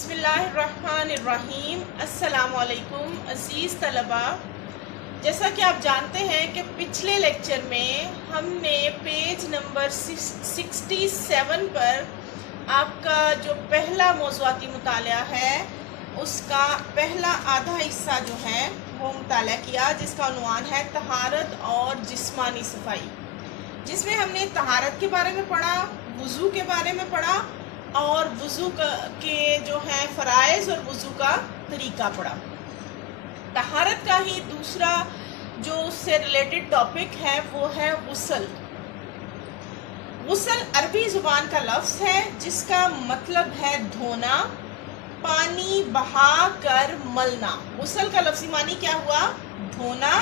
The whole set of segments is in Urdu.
بسم اللہ الرحمن الرحیم۔ السلام علیکم عزیز طلبہ، جیسا کہ آپ جانتے ہیں کہ پچھلے لیکچر میں ہم نے پیج نمبر 67 پر آپ کا جو پہلا موضوعاتی مطالعہ ہے اس کا پہلا آدھا حصہ جو ہے وہ مطالعہ کیا، جس کا عنوان ہے طہارت اور جسمانی صفائی، جس میں ہم نے طہارت کے بارے میں پڑھا، وضو کے بارے میں پڑھا اور وضو کے جو ہیں فرائض اور وضو کا طریقہ پڑھا۔ طہارت کا ہی دوسرا جو اس سے ریلیٹڈ ٹاپک ہے وہ ہے غسل۔ غسل عربی زبان کا لفظ ہے جس کا مطلب ہے دھونا، پانی بہا کر ملنا۔ غسل کا لفظی معنی کیا ہوا؟ دھونا،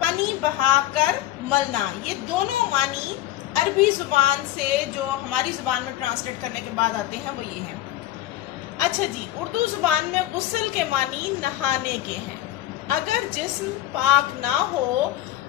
پانی بہا کر ملنا۔ یہ دونوں معنی عربی زبان سے جو ہماری زبان میں ٹرانسلیٹ کرنے کے بعد آتے ہیں وہ یہ ہیں۔ اچھا جی، اردو زبان میں غسل کے معنی نہانے کے ہیں۔ اگر جسم پاک نہ ہو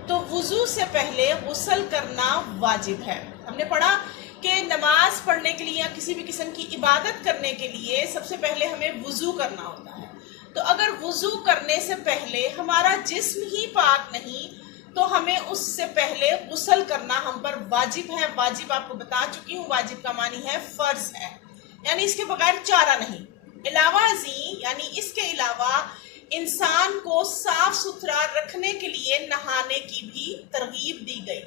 تو وضو سے پہلے غسل کرنا واجب ہے۔ ہم نے پڑھا کہ نماز پڑھنے کے لیے یا کسی بھی قسم کی عبادت کرنے کے لیے سب سے پہلے ہمیں وضو کرنا ہوتا ہے۔ تو اگر وضو کرنے سے پہلے ہمارا جسم ہی پاک نہیں تو ہمیں اس سے پہلے غسل کرنا ہم پر واجب ہے۔ واجب آپ کو بتا چکی ہوں، واجب کا معنی ہے فرض ہے، یعنی اس کے بغیر چارہ نہیں۔ علاوہ ازیں یعنی اس کے علاوہ انسان کو صاف ستھرا رکھنے کے لیے نہانے کی بھی ترغیب دی گئی،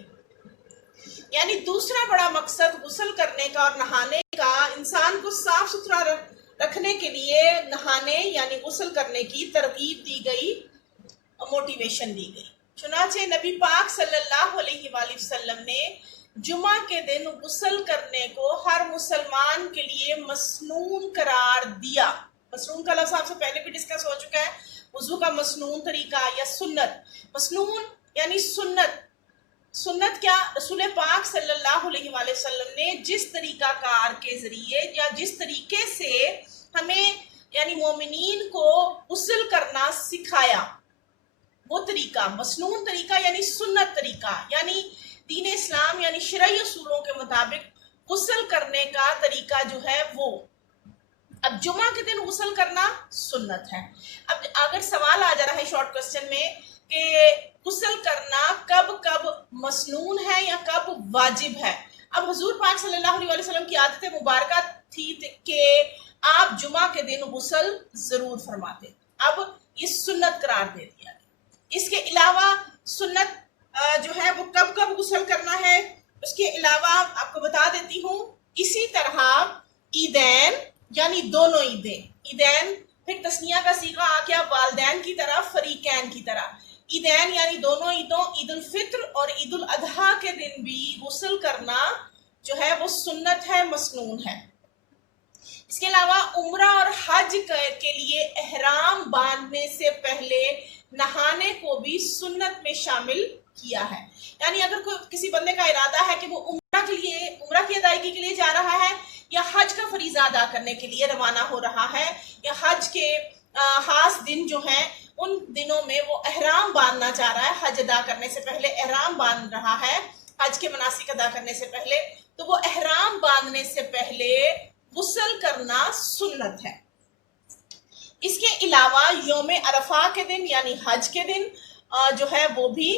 یعنی دوسرا بڑا مقصد غسل کرنے کا اور نہانے کا انسان کو صاف ستھرا رکھنے کے لیے نہانے یعنی غسل کرنے کی ترغیب دی گئی، موٹیویشن دی گئی۔ چنانچہ نبی پاک صلی اللہ علیہ وآلہ وسلم نے جمعہ کے دن غسل کرنے کو ہر مسلمان کے لیے مسنون قرار دیا۔ مسنون کا لفظ آپ سے پہلے بھی ڈسکس ہو چکا ہے۔ وضو کا مسنون طریقہ یا سنت، مسنون یعنی سنت۔ سنت کیا؟ رسول پاک صلی اللہ علیہ وآلہ وسلم نے جس طریقہ کار کے ذریعے یا جس طریقے سے ہمیں یعنی مومنین کو غسل کرنا سکھایا، وہ طریقہ مسنون طریقہ یعنی سنت طریقہ، یعنی دین اسلام یعنی شرعی اصولوں کے مطابق غسل کرنے کا طریقہ جو ہے وہ۔ اب جمعہ کے دن غسل کرنا سنت ہے۔ اب اگر سوال آ جا رہا ہے شارٹ کوسچن میں کہ غسل کرنا کب کب مسنون ہے یا کب واجب ہے، اب حضور پاک صلی اللہ علیہ وسلم کی عادت مبارکہ تھی کہ آپ جمعہ کے دن غسل ضرور فرماتے، اب یہ سنت قرار دے دیا گیا۔ اس کے علاوہ سنت جو ہے وہ کب کب غسل کرنا ہے، اس کے علاوہ آپ کو بتا دیتی ہوں، اسی طرح عیدین یعنی دونوں عیدیں، عیدین پھر تسنیہ کا صیغہ آ گیا والدین کی طرح، فریقین کی طرح۔ عیدین یعنی دونوں عیدوں، عید الفطر اور عید الاضحیٰ کے دن بھی غسل کرنا جو ہے وہ سنت ہے، مسنون ہے۔ اس کے علاوہ عمرہ اور حج کے لیے احرام باندھنے سے پہلے نہانے کو بھی سنت میں شامل کیا ہے، یعنی اگر کوئی کسی بندے کا ارادہ ہے کہ وہ عمرہ کی ادائیگی کے لیے جا رہا ہے یا حج کا فریضہ ادا کرنے کے لیے روانہ ہو رہا ہے، یا حج کے خاص دن جو ہیں ان دنوں میں وہ احرام باندھنا چاہ رہا ہے، حج ادا کرنے سے پہلے احرام باندھ رہا ہے، حج کے مناسک ادا کرنے سے پہلے، تو وہ احرام باندھنے سے پہلے غسل کرنا سنت ہے۔ اس کے علاوہ یوم عرفہ کے دن یعنی حج کے دن جو ہے وہ بھی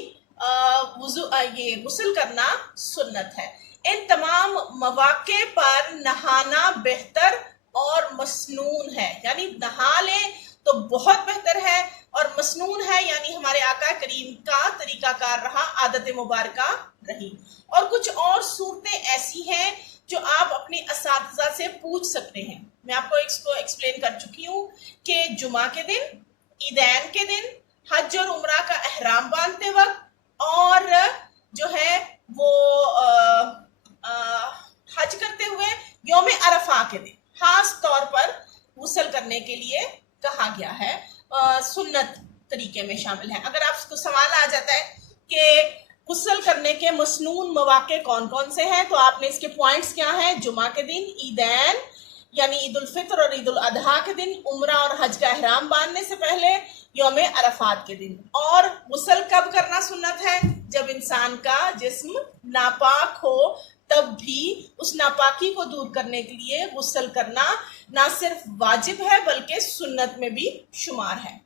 یہ غسل کرنا سنت ہے۔ ان تمام مواقع پر نہانا بہتر اور مسنون ہے، یعنی نہا لیں تو بہت بہتر ہے، اور مسنون ہے یعنی ہمارے آقا کریم کا طریقہ کار رہا، عادت مبارکہ رہی۔ اور کچھ اور صورتیں ایسی ہیں جو آپ اپنے اساتذہ سے پوچھ سکتے ہیں۔ میں آپ کو اس کو ایکسپلین کر چکی ہوں کہ جمعہ کے دن، عیدین کے دن، حج اور عمرہ کا احرام باندھتے وقت، اور جو ہے وہ حج کرتے ہوئے یوم عرفہ کے دن خاص طور پر غسل کرنے کے لیے کہا گیا ہے، سنت طریقے میں شامل ہے۔ اگر آپ کو سوال آ جاتا ہے کہ غسل کرنے کے مسنون مواقع کون کون سے ہیں، تو آپ نے اس کے پوائنٹس کیا ہیں؟ جمعہ کے دن، عیدین یعنی عید الفطر اور عید الاضحیٰ کے دن، عمرہ اور حج کا احرام باندھنے سے پہلے، یوم عرفات کے دن۔ اور غسل کب کرنا سنت ہے؟ جب انسان کا جسم ناپاک ہو، تب بھی اس ناپاکی کو دور کرنے کے لیے غسل کرنا نہ صرف واجب ہے بلکہ سنت میں بھی شمار ہے.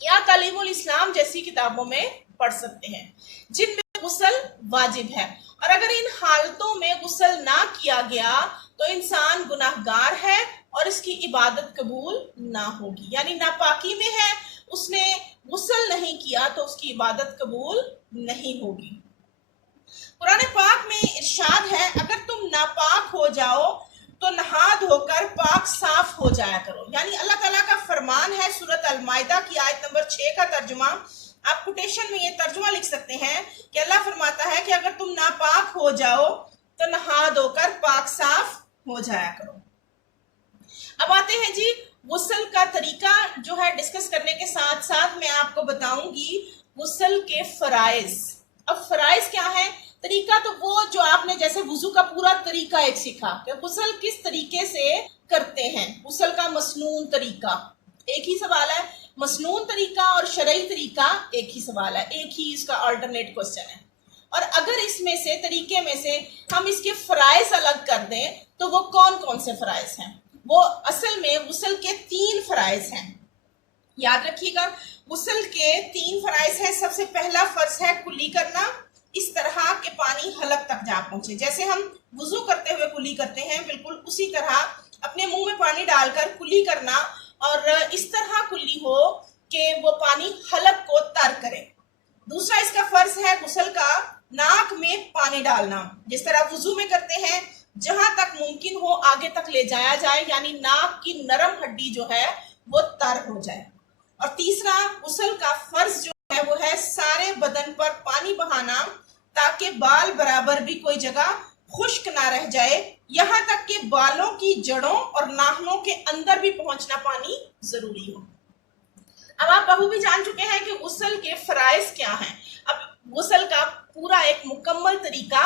یا تعلیم الاسلام جیسی کتابوں میں پڑھ سکتے ہیں جن میں غسل واجب ہے. اور اگر ان حالتوں میں غسل نہ کیا گیا تو انسان گناہگار ہے اور اس کی عبادت قبول نہ ہوگی. یعنی ناپاکی میں ہے، اس نے غسل نہیں کیا تو اس کی عبادت قبول نہیں ہوگی. قرآن پاک میں ارشاد ہے اگر تم ناپاک ہو جاؤ تو نہا دھو کر پاک صاف ہو جایا کرو. یعنی اللہ تعالیٰ کا فرمان ہے. سورۃ المائدہ کی آیت نمبر 6 کا ترجمہ آپ کوٹیشن میں یہ ترجمہ لکھ سکتے ہیں کہ اللہ فرماتا ہے کہ اگر تم ناپاک ہو جاؤ تو نہا دھو کر پاک صاف ہو جایا کرو. اب آتے ہیں جی غسل کا طریقہ جو ہے ڈسکس کرنے کے ساتھ ساتھ میں آپ کو بتاؤں گی غسل کے فرائض. اب فرائض کیا ہے؟ طریقہ تو وہ جو آپ نے جیسے وضو کا پورا طریقہ ایک سیکھا کہ غسل کس طریقے سے کرتے ہیں، غسل کا مسنون طریقہ ایک ہی سوال ہے، مسنون طریقہ اور شرعی طریقہ ایک ہی سوال ہے، ایک ہی اس کا آلٹرنیٹ کوسچن ہے. اور اگر اس میں سے طریقے میں سے ہم اس کے فرائض الگ کر دیں تو وہ کون کون سے فرائض ہیں؟ وہ اصل میں غسل کے 3 فرائض ہیں. یاد رکھیے گا غسل کے 3 فرائض ہیں. سب سے پہلا فرض ہے کلی کرنا، اس طرح کہ پانی حلق تک جا پہنچے. جیسے ہم وضو کرتے ہوئے کلی کرتے ہیں بالکل اسی طرح اپنے منہ میں پانی ڈال کر کلی کرنا، اور اس طرح کلی ہو کہ وہ پانی حلق کو تر کرے. دوسرا اس کا فرض ہے غسل کا ناک میں پانی ڈالنا، جس طرح وضو میں کرتے ہیں جہاں تک ممکن ہو آگے تک لے جایا جائے، یعنی ناک کی نرم ہڈی جو ہے وہ تر ہو جائے. اور تیسرا غسل کا فرض جو ہے وہ ہے سارے بدن پر پانی بہانا تاکہ بال برابر بھی کوئی جگہ خشک نہ رہ جائے، یہاں تک کہ بالوں کی جڑوں اور ناخنوں کے اندر بھی پہنچنا پانی ضروری ہو. اب آپ بہو بھی جان چکے ہیں کہ غسل کے فرائض کیا ہیں. اب غسل کا پورا ایک مکمل طریقہ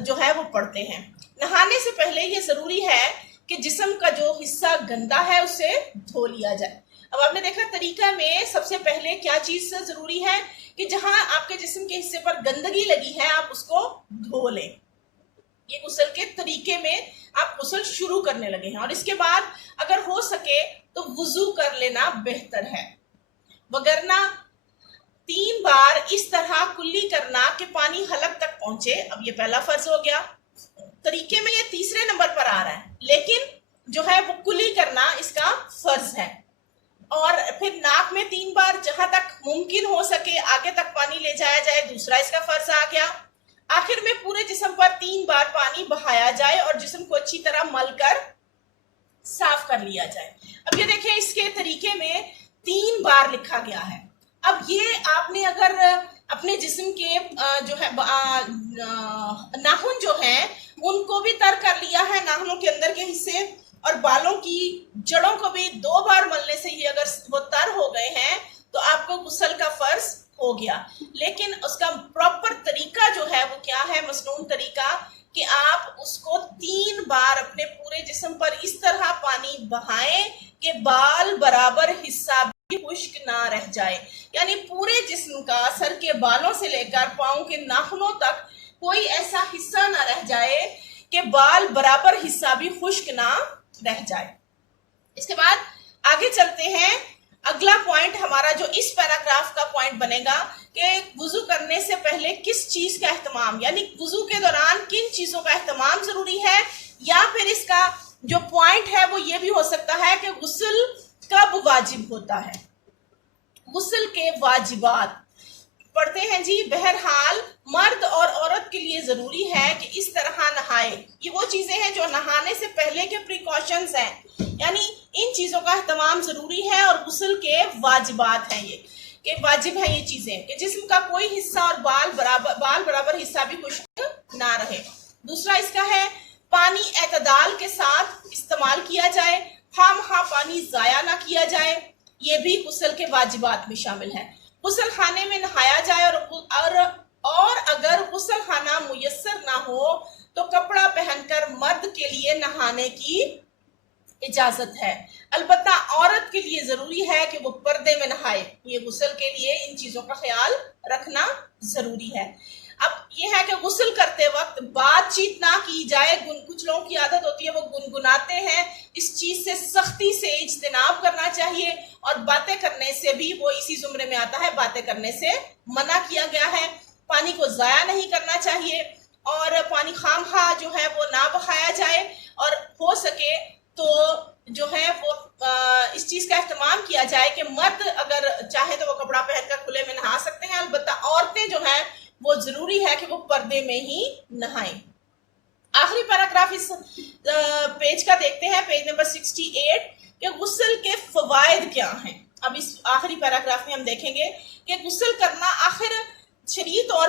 جو ہے وہ پڑھتے ہیں. نہانے سے پہلے یہ ضروری ہے کہ جسم کا جو حصہ گندا ہے اسے دھو لیا جائے. اب آپ نے دیکھا طریقہ میں سب سے پہلے کیا چیز ضروری ہے کہ جہاں آپ کے جسم کے حصے پر گندگی لگی ہے آپ اس کو دھو لیں. یہ غسل کے طریقے میں آپ غسل شروع کرنے لگے ہیں، اور اس کے بعد اگر ہو سکے تو وضو کر لینا بہتر ہے، وگرنہ 3 بار اس طرح کلی کرنا کہ پانی حلق تک پہنچے. اب یہ پہلا فرض ہو گیا. طریقے میں یہ تیسرے نمبر پر آ رہا ہے، لیکن جو ہے وہ کلی کرنا اس کا فرض ہے. اور پھر ناک میں 3 بار جہاں تک ممکن ہو سکے آگے تک پانی لے جایا جائے، دوسرا اس کا فرض آ گیا. آخر میں پورے جسم پر 3 بار پانی بہایا جائے اور جسم کو اچھی طرح مل کر صاف کر لیا جائے. اب یہ دیکھیں اس کے طریقے میں 3 بار لکھا گیا ہے. اب یہ آپ نے اگر اپنے جسم کے جو ہے ناخن جو ہیں ان کو بھی تر کر لیا ہے، ناخنوں کے اندر کے حصے، اور بالوں کی جڑوں کو بھی 2 بار ملنے سے ہی اگر وہ تر ہو گئے ہیں تو آپ کو غسل کا فرض ہو گیا. لیکن اس کا پراپر طریقہ جو ہے وہ کیا ہے، مسنون طریقہ، کہ آپ اس کو 3 بار اپنے پورے جسم پر اس طرح پانی بہائیں کہ بال برابر حصہ بھی خشک نہ رہ جائے. یعنی پورے جسم کا سر کے بالوں سے لے کر پاؤں کے ناخنوں تک کوئی ایسا حصہ نہ رہ جائے کہ بال برابر حصہ بھی خشک نہ رہ جائے. اس کے بعد آگے چلتے ہیں. اگلا پوائنٹ ہمارا جو اس پیراگراف کا پوائنٹ بنے گا کہ وضو کرنے سے پہلے کس چیز کا اہتمام، یعنی وضو کے دوران کن چیزوں کا اہتمام ضروری ہے، یا پھر اس کا جو پوائنٹ ہے وہ یہ بھی ہو سکتا ہے کہ غسل کب واجب ہوتا ہے. غسل کے واجبات پڑھتے ہیں جی. بہرحال مرد اور عورت کے لیے ضروری ہے کہ اس طرح نہائے. یہ وہ چیزیں ہیں جو نہانے سے پہلے کے پریکاشنز ہیں، یعنی ان چیزوں کا اہتمام ضروری ہے. اور غسل کے واجبات ہیں یہ کہ واجب ہے یہ چیزیں کہ جسم کا کوئی حصہ اور بال برابر حصہ بھی خشک نہ رہے. دوسرا اس کا ہے پانی اعتدال کے ساتھ استعمال کیا جائے، خواہ پانی ضائع نہ کیا جائے. یہ بھی غسل کے واجبات میں شامل ہے. غسل خانے میں نہایا جائے اور اگر غسل خانہ میسر نہ ہو تو کپڑا پہن کر مرد کے لیے نہانے کی اجازت ہے. البتہ عورت کے لیے ضروری ہے کہ وہ پردے میں نہائے. یہ غسل کے لیے ان چیزوں کا خیال رکھنا ضروری ہے. اب یہ ہے کہ غسل کرتے وقت بات چیت نہ کی جائے. کچھ لوگوں کی عادت ہوتی ہے وہ گنگناتے ہیں, اس چیز سے سختی سے اجتناب کرنا چاہیے, اور باتیں کرنے سے بھی وہ اسی زمرے میں آتا ہے, باتیں کرنے سے منع کیا گیا ہے. پانی کو ضائع نہیں کرنا چاہیے, اور پانی خواہ جو ہے وہ نہ بہایا جائے, اور ہو سکے تو جو ہے وہ اس چیز کا اہتمام کیا جائے کہ مرد اگر چاہے تو وہ کپڑا پہن کر کھلے میں نہا سکتے ہیں, البتہ عورتیں جو ہیں وہ ضروری ہے کہ وہ پردے میں ہی نہائیں. آخری پیراگراف اس پیج کا دیکھتے ہیں, پیج نمبر 68, کہ غسل کے فوائد کیا ہیں. اب اس آخری پیراگراف میں ہم دیکھیں گے کہ غسل کرنا آخر شرعی طور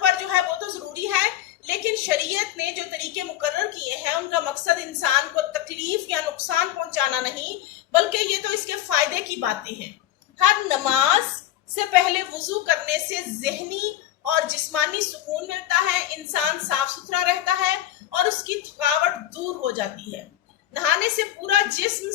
پر جو ہے وہ تو ضروری ہے, لیکن شریعت نے جو طریقے مقرر کیے ہیں ان کا مقصد انسان کو تکلیف یا نقصان پہنچانا نہیں, بلکہ یہ تو اس کے فائدے کی باتیں ہیں. ہر نماز سے پہلے وضو کرنے سے ذہنی اور جسمانی سکون ملتا ہے, انسان صاف ستھرا رہتا ہے اور اس کی تھکاوٹ دور ہو جاتی ہے. نہانے سے پورا جسم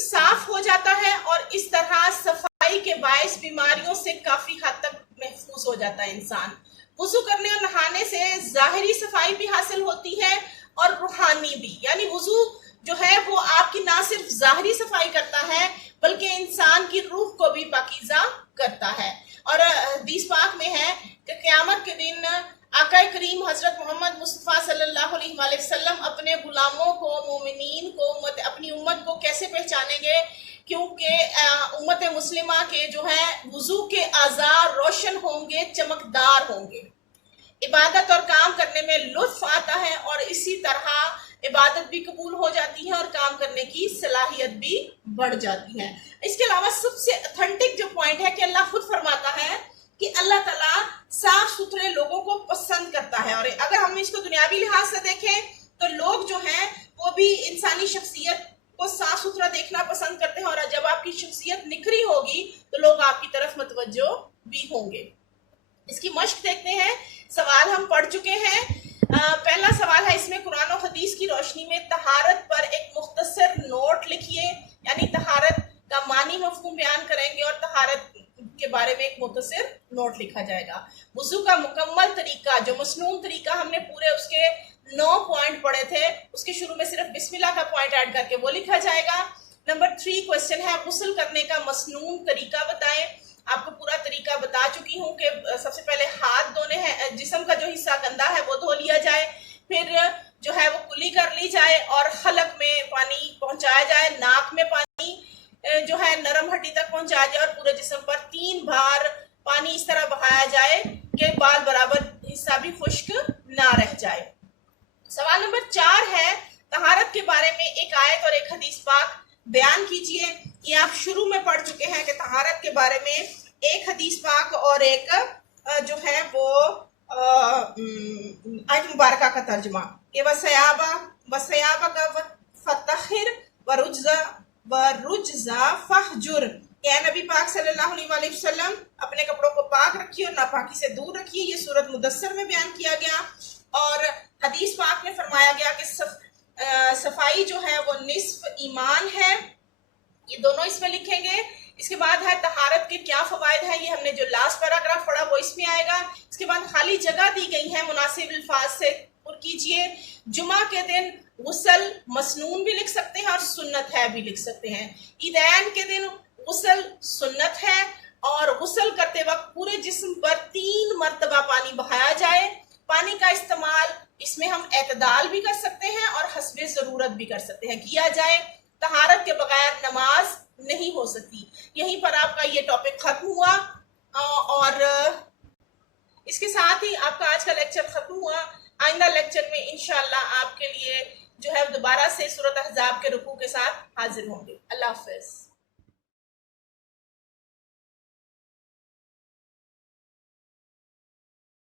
صاف ہو جاتا ہے, اور اس طرح صفائی کے باعث بیماریوں سے کافی حد تک محفوظ ہو جاتا ہے انسان. وضو کرنے اور نہانے سے ظاہری صفائی بھی حاصل ہوتی ہے اور روحانی بھی, یعنی وضو جو ہے وہ آپ کی نہ صرف ظاہری صفائی کرتا ہے بلکہ انسان کی روح کو بھی پاکیزہ کرتا ہے. اور حدیث پاک میں ہے کہ قیامت کے دن آقا کریم حضرت محمد مصطفیٰ صلی اللہ علیہ وآلہ وسلم اپنے غلاموں کو, مومنین کو, اپنی امت کو کیسے پہچانیں گے, کیونکہ امت مسلمہ کے جو ہے وضو کے اعضاء روشن ہوں گے, چمکدار ہوں گے, عبادت اور کام کرنے میں لطف آتا ہے, اور اسی طرح عبادت بھی قبول ہو جاتی ہے اور کام کرنے کی صلاحیت بھی بڑھ جاتی ہے. اس کے علاوہ سب سے اتھینٹک جو پوائنٹ ہے کہ اللہ خود فرماتا ہے کہ اللہ تعالیٰ صاف ستھرے لوگوں کو پسند کرتا ہے, اور اگر ہم اس کو دنیاوی لحاظ سے دیکھیں تو لوگ جو ہیں وہ بھی انسانی شخصیت کو صاف ستھرا دیکھنا پسند کرتے ہیں, اور جب آپ کی شخصیت نکھری ہوگی تو لوگ آپ کی طرف متوجہ بھی ہوں گے. اس کی مشق دیکھتے ہیں. سوال ہم پڑھ چکے ہیں. پہلا سوال ہے اس میں, قرآن و حدیث کی روشنی میں طہارت پر ایک مختصر نوٹ لکھیے, یعنی طہارت کا معنی مفہوم بیان کریں گے اور طہارت کے بارے میں ایک مختصر نوٹ لکھا جائے گا. وضو کا مکمل طریقہ, جو مسنون طریقہ ہم نے پورے اس کے 9 پوائنٹ پڑھے تھے, اس کے شروع میں صرف بسم اللہ کا پوائنٹ ایڈ کر کے وہ لکھا جائے گا. نمبر 3 کوشچن ہے, غسل کرنے کا مسنون طریقہ بتائیں. آپ کو پورا طریقہ بتا چکی ہوں کہ سب سے پہلے ہاتھ دھونے ہیں, جسم کا جو حصہ گندا ہے وہ دھو لیا جائے, پھر جو ہے وہ کلی کر لی جائے اور حلق میں پانی پہنچایا جائے, ناک میں پانی جو ہے نرم ہڈی تک پہنچایا جائے, اور پورے جسم پر 3 بار پانی اس طرح بہایا جائے کہ بال برابر حصہ بھی خشک نہ رہ جائے. سوال نمبر 4 ہے, طہارت کے بارے میں ایک آیت اور ایک حدیث پاک بیان کیجئے. یہ آپ شروع میں پڑھ چکے ہیں کہ طہارت کے بارے میں ایک حدیث پاک اور ایک جو ہے وہ آیت مبارکہ کا ترجمہ, کہ وَسَيَابَ کا فَتَحِرْ وَرُجْزَ فَحْجُرْ, کہ اے نبی پاک صلی اللہ علیہ وآلہ وسلم اپنے کپڑوں کو پاک رکھیے اور ناپاکی سے دور رکھیے. یہ سورۃ مدثر میں بیان کیا گیا, اور حدیث پاک میں فرمایا گیا کہ صفائی جو ہے وہ نصف ایمان ہے. یہ دونوں اس میں لکھیں گے. اس کے بعد ہے طہارت کے کیا فوائد ہیں, یہ ہم نے جو لاسٹ پیراگراف پڑھا وہ اس میں آئے گا. اس کے بعد خالی جگہ دی گئی ہے, مناسب الفاظ سے پر کیجئے. جمعہ کے دن غسل مسنون بھی لکھ سکتے ہیں اور سنت ہے بھی لکھ سکتے ہیں. عیدین کے دن غسل سنت ہے, اور غسل کرتے وقت پورے جسم پر 3 مرتبہ پانی بہایا جائے. پانی کا استعمال اس میں ہم اعتدال بھی کر سکتے ہیں اور حسب ضرورت بھی کر سکتے ہیں, کیا جائے. طہارت کے بغیر نماز نہیں ہو سکتی. یہیں پر آپ کا یہ ٹاپک ختم ہوا, اور اس کے ساتھ ہی آپ کا آج کا لیکچر ختم ہوا. آئندہ لیکچر میں انشاءاللہ آپ کے لیے جو ہے دوبارہ سے سورۃ احزاب کے رکوع کے ساتھ حاضر ہوں گے. اللہ حافظ.